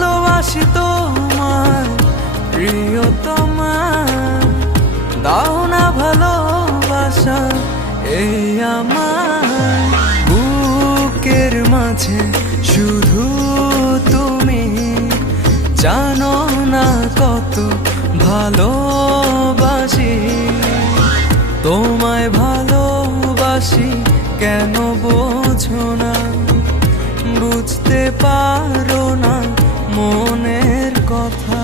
ভালোবাসি তোমায় প্রিয়তমা, দাও না ভালোবাসা এই আমার বুকের মাঝে শুধু তুমি, জানো না কত ভালোবাসি তোমায়, ভালোবাসি কেন বোঝো না, বুঝতে পারো না মনের কথা।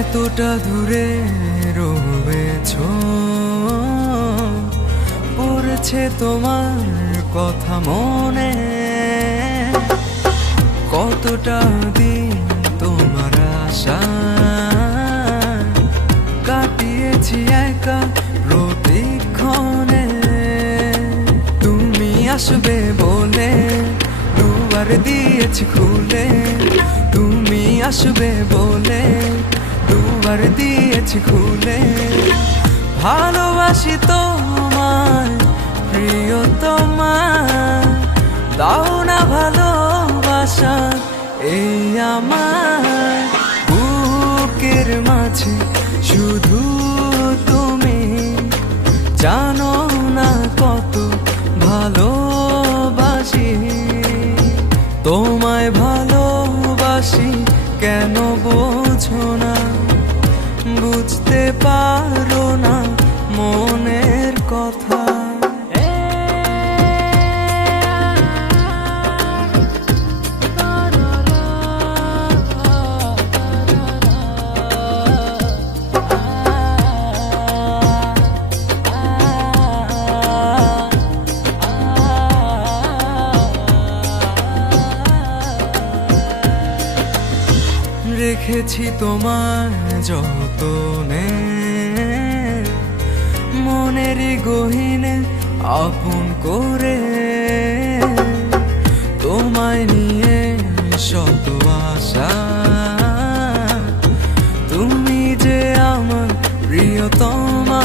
এতটা দূরে রয়েছ, পড়ছে তোমার কথা মনে, কতটা দিন তোমার আশা কাটিয়েছি একা প্রতিক্ষণে। তুমি আসবে বলে দুয়ার দিয়েছি খুলে, তুমি আসবে বলে দুয়ার দিয়েছি খুলে, ভালোবাসি তোমায় প্রিয়তমা, দাও না ভালোবাসা এই আমার বুকের মাঝে শুধু তুমি, জানো না কত ভালোবাসি তোমায়, ভালোবাসি কেন বোঝো না, বুঝতে পারো না মনের কথা। রেখেছি তোমার যতনে, মনেরই গহীনে আপন করে, তোমায় নিয়ে শত আশা, তুমি যে আমার প্রিয়তমা,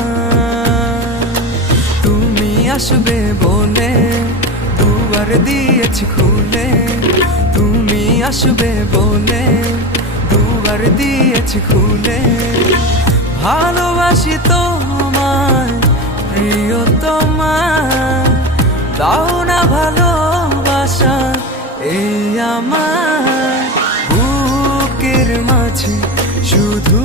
তুমি আসবে বলে দুয়ার দিয়েছি খুলে, তুমি আসবে বলে দুয়ার দিয়েছি খুলে, ভালোবাসি তোমায় প্রিয়তমা, দাও না ভালোবাসা এই আমার বুকের মাঝে শুধু